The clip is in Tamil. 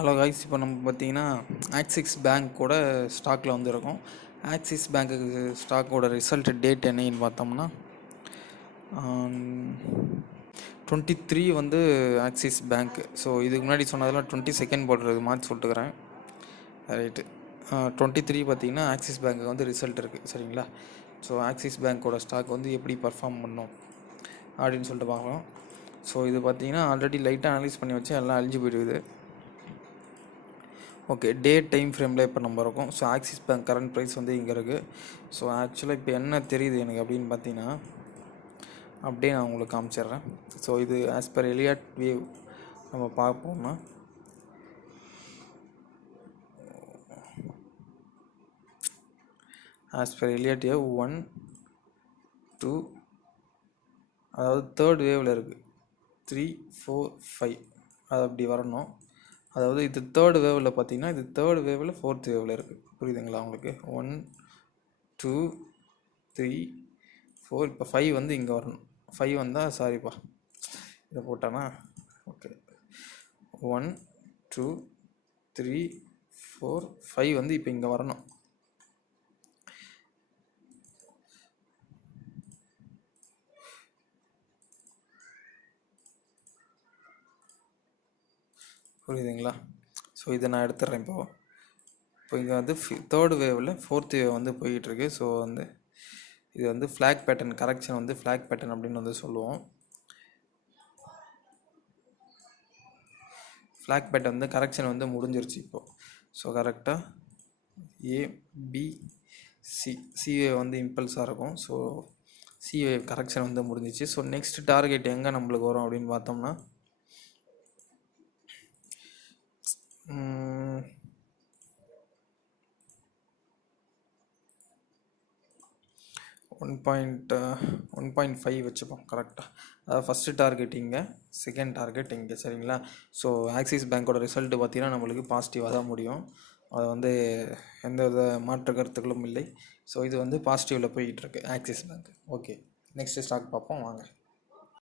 ஹலோ கைஸ், இப்போ நம்ம பார்த்தீங்கன்னா ஆக்சிஸ் பேங்க்கோட ஸ்டாக்கில் வந்துருக்கோம். ஆக்சிஸ் பேங்க்குக்கு ஸ்டாக்கோட ரிசல்ட் டேட் என்னன்னு பார்த்தோம்னா 23 வந்து ஆக்சிஸ் பேங்க். ஸோ இதுக்கு முன்னாடி சொன்னதெல்லாம் 22 போடுறது மாதிரி சொல்லிட்டுக்கிறேன். ரைட்டு, 23 பார்த்தீங்கன்னா ஆக்சிஸ் பேங்க்கு வந்து ரிசல்ட் இருக்குது. சரிங்களா? ஸோ ஆக்சிஸ் பேங்க்கோட ஸ்டாக் வந்து எப்படி பர்ஃபார்ம் பண்ணும் அப்படின்னு சொல்லிட்டு பார்க்கலாம். ஸோ இது பார்த்தீங்கன்னா ஆல்ரெடி லைட்டாக அனலைஸ் பண்ணி வச்சு எல்லாம் அழிஞ்சு போயிடுது. ஓகே, டே டைம் ஃப்ரேமில் இப்போ நம்ம இருக்கோம். So Axis bank current price வந்து இங்கே இருக்குது. ஸோ ஆக்சுவலாக இப்போ என்ன தெரியுது எனக்கு அப்படின்னு பார்த்தீங்கன்னா, அப்படியே நான் உங்களுக்கு காமிச்சிட்றேன். ஸோ இது ஆஸ் பர் எலியட் வேவ் நம்ம பார்ப்போம்னா, ஆஸ் பர் எலியட் வேவ் 1 2, அதாவது தேர்ட் வேவில் இருக்குது. 3 4 5 அது அப்படி வரணும். அதாவது இது தேர்ட் வேவில் பார்த்தீங்கன்னா, இது தேர்ட் வேவில் ஃபோர்த் வேவில் இருக்குது. புரியுதுங்களா உங்களுக்கு? 1 2 3 4, இப்போ 5 வந்து இங்கே வரணும். 5 வந்தால் சாரிப்பா, இதை போட்டானா? ஓகே, 1 2 3 4 5 வந்து இப்போ இங்கே வரணும். புரியுதுங்களா? ஸோ இதை நான் எடுத்துடுறேன். இப்போ இங்கே வந்து தேர்ட் வேவில் ஃபோர்த் வேவ் வந்து போய்கிட்டுருக்கு. ஸோ வந்து இது வந்து ஃப்ளாக் பேட்டர்ன் கரெக்ஷன், வந்து ஃப்ளாக் பேட்டர்ன் அப்படின்னு வந்து சொல்லுவோம். ஃப்ளாக் பேட்டர்ன் வந்து கரெக்ஷன் வந்து முடிஞ்சிருச்சு இப்போது. ஸோ கரெக்டாக சி வேவ் வந்து இம்பல்ஸாக இருக்கும். ஸோ சி வேவ் கரெக்ஷன் வந்து முடிஞ்சிச்சு. ஸோ நெக்ஸ்ட் டார்கெட் எங்கே நம்மளுக்கு வரும் அப்படின்னு பார்த்தோம்னா, 1.5 வச்சுப்போம். கரெக்டாக, அதாவது ஃபஸ்ட்டு டார்கெட் இங்கே, செகண்ட் டார்கெட் இங்கே. சரிங்களா? ஸோ ஆக்சிஸ் பேங்க்கோட ரிசல்ட்டு பார்த்திங்கன்னா நம்மளுக்கு பாசிட்டிவாக தான் முடியும். அது வந்து எந்த வித மாற்று கருத்துக்களும் இல்லை. ஸோ இது வந்து பாசிட்டிவில் போய்கிட்டு இருக்கு Axis bank. Okay, next stock பார்ப்போம் வாங்க.